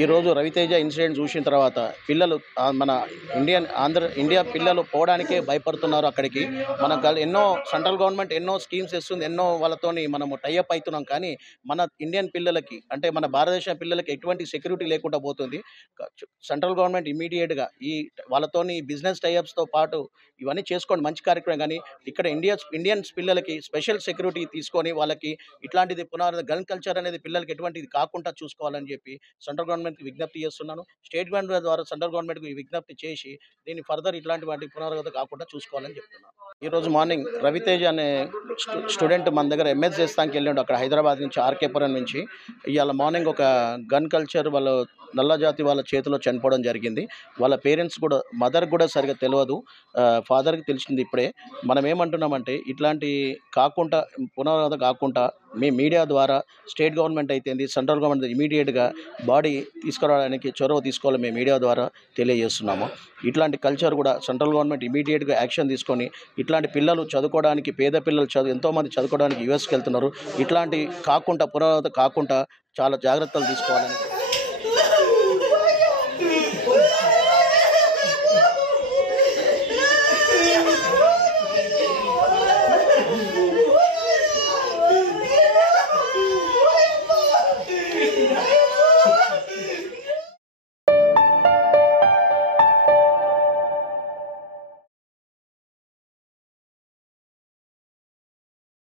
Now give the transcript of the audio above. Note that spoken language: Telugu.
ఈ రోజు రవితేజ ఇన్సిడెంట్ చూసిన తర్వాత పిల్లలు మన ఇండియా పిల్లలు పోవడానికే భయపడుతున్నారు. అక్కడికి మనకు ఎన్నో సెంట్రల్ గవర్నమెంట్ ఎన్నో స్కీమ్స్ ఇస్తుంది, ఎన్నో వాళ్ళతోని మనము టైఅప్ అవుతున్నాం. కానీ మన ఇండియన్ పిల్లలకి అంటే మన భారతదేశ పిల్లలకి ఎటువంటి సెక్యూరిటీ లేకుండా పోతుంది. సెంట్రల్ గవర్నమెంట్ ఇమీడియట్గా వాళ్ళతోని బిజినెస్ టైఅప్స్తో పాటు ఇవన్నీ చేసుకోండి, మంచి కార్యక్రమం. కానీ ఇక్కడ ఇండియన్స్ పిల్లలకి స్పెషల్ సెక్యూరిటీ తీసుకొని వాళ్ళకి ఇట్లాంటిది గన్ కల్చర్ అనేది పిల్లలకి ఎటువంటిది కాకుండా చూసుకోవాలని చెప్పి సెంట్రల్ గవర్నమెంట్కి విజ్ఞప్తి చేస్తున్నాను. స్టేట్ గవర్నమెంట్ ద్వారా సెంట్రల్ గవర్నమెంట్కి విజ్ఞప్తి చేసి దీన్ని ఫర్దర్ ఇట్లాంటి వాటి పునరావృతం కాకుండా చూసుకోవాలని చెప్తున్నాను. ఈరోజు మార్నింగ్ రవితేజ అనే స్టూడెంట్ మన దగ్గర ఎంఎస్ చేస్తానికి వెళ్ళాడు, అక్కడ హైదరాబాద్ నుంచి ఆర్కేపురం నుంచి. ఇవాళ మార్నింగ్ ఒక గన్ కల్చర్ వాళ్ళ నల్ల జాతి వాళ్ళ చేతిలో చనిపోవడం జరిగింది. వాళ్ళ పేరెంట్స్ కూడా మదర్ కూడా సరిగ్గా తెలియదు, ఫాదర్కి తెలిసింది ఇప్పుడే. మనం ఏమంటున్నామంటే ఇట్లాంటి కాకుండా పునరావృతం కాకుండా మీ మీడియా ద్వారా స్టేట్ గవర్నమెంట్ అయితేంది సెంట్రల్ గవర్నమెంట్ ఇమీడియట్గా బాడీ తీసుకురావడానికి చొరవ తీసుకోవాలి మేము మీడియా ద్వారా తెలియజేస్తున్నాము. ఇట్లాంటి కల్చర్ కూడా సెంట్రల్ గవర్నమెంట్ ఇమీడియట్గా యాక్షన్ తీసుకొని ఇట్లాంటి పిల్లలు చదువుకోవడానికి పేద పిల్లలు ఎంతోమంది చదువుకోవడానికి యూఎస్కి వెళ్తున్నారు. ఇట్లాంటి కాకుండా పునరావృతం కాకుండా చాలా జాగ్రత్తలు తీసుకోవాలని